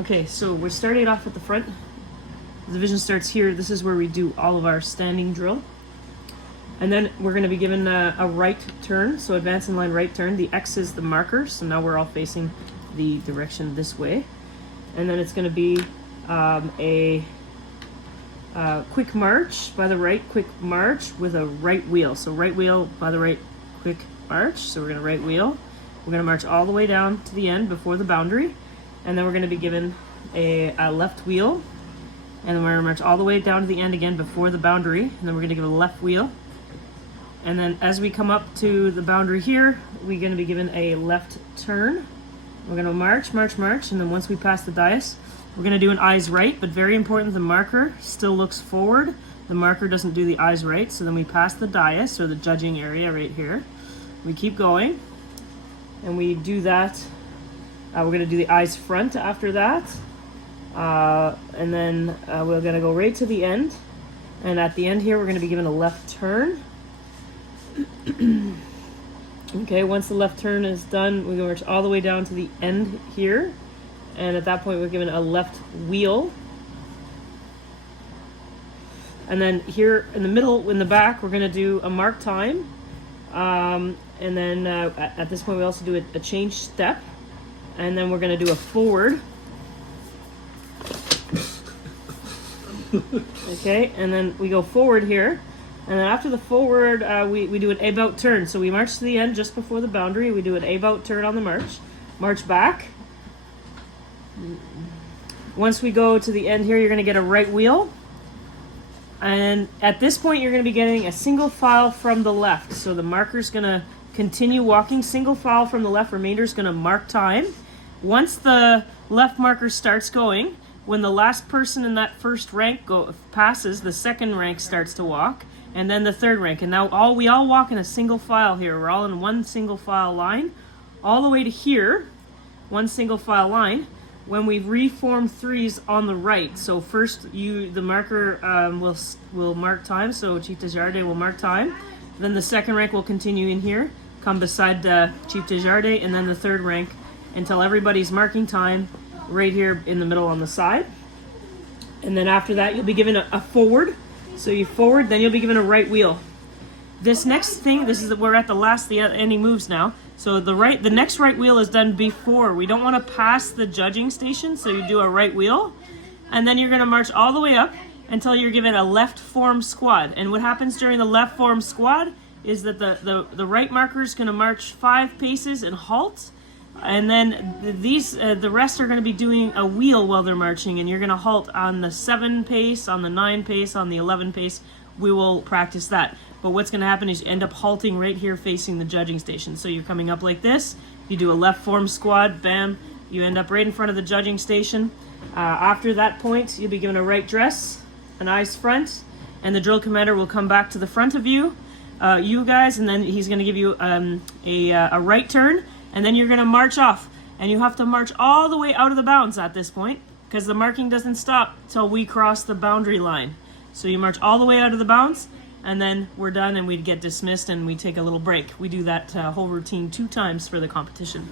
Okay, so we're starting off at the front. The division starts here. This is where we do all of our standing drill. And then we're going to be given a right turn, so advance in line right turn. The X is the marker, so now we're all facing the direction this way. And then it's going to be a quick march by the right, quick march with a right wheel. So right wheel by the right, quick march. So we're going to right wheel. We're going to march all the way down to the end before the boundary. And then we're going to be given a left wheel. And then we're going to march all the way down to the end again before the boundary. And then we're going to give a left wheel. And then as we come up to the boundary here, we're going to be given a left turn. We're going to march, march, march. And then once we pass the dais, we're going to do an eyes right. But very important, the marker still looks forward. The marker doesn't do the eyes right. So then we pass the dais, or the judging area right here. We keep going. And we do that. We're going to do the eyes front after that. And then we're going to go right to the end. And at the end here, we're going to be given a left turn. Okay, once the left turn is done, we go march all the way down to the end here. And at that point, we're given a left wheel. And then here in the middle, in the back, we're going to do a mark time. And then at this point, we also do a change step. And then we're going to do a forward. Okay, and then we go forward here. And then after the forward, we do an about turn. So we march to the end just before the boundary. We do an about turn on the march. March back. Once we go to the end here, you're going to get a right wheel. And at this point, you're going to be getting a single file from the left. So the marker's going to continue walking. Single file from the left. Remainder's going to mark time. Once the left marker starts going, when the last person in that first rank passes, the second rank starts to walk. And then the third rank. And now we all walk in a single file here. We're all in one single file line. All the way to here, one single file line. When we reform threes on the right. So first the marker will mark time. So Chief Desjardins will mark time. Then the second rank will continue in here. Come beside Chief Desjardins. And then the third rank until everybody's marking time right here in the middle on the side. And then after that, you'll be given a forward. So you forward, then you'll be given a right wheel. This next thing, we're at the last, any moves now. So the next right wheel is done before. We don't want to pass the judging station, so you do a right wheel. And then you're going to march all the way up until you're given a left form squad. And what happens during the left form squad is that the right marker is going to march 5 paces and halt. And then the rest are going to be doing a wheel while they're marching, and you're going to halt on the 7 pace, on the 9 pace, on the 11 pace. We will practice that. But what's going to happen is you end up halting right here facing the judging station. So you're coming up like this. You do a left form squad, bam. You end up right in front of the judging station. After that point, you'll be given a right dress, an eyes front, and the drill commander will come back to the front of you guys, and then he's going to give you a right turn. And then you're going to march off. And you have to march all the way out of the bounds at this point, because the marking doesn't stop till we cross the boundary line. So you march all the way out of the bounds, and then we're done and we get dismissed and we take a little break. We do that whole routine 2 times for the competition.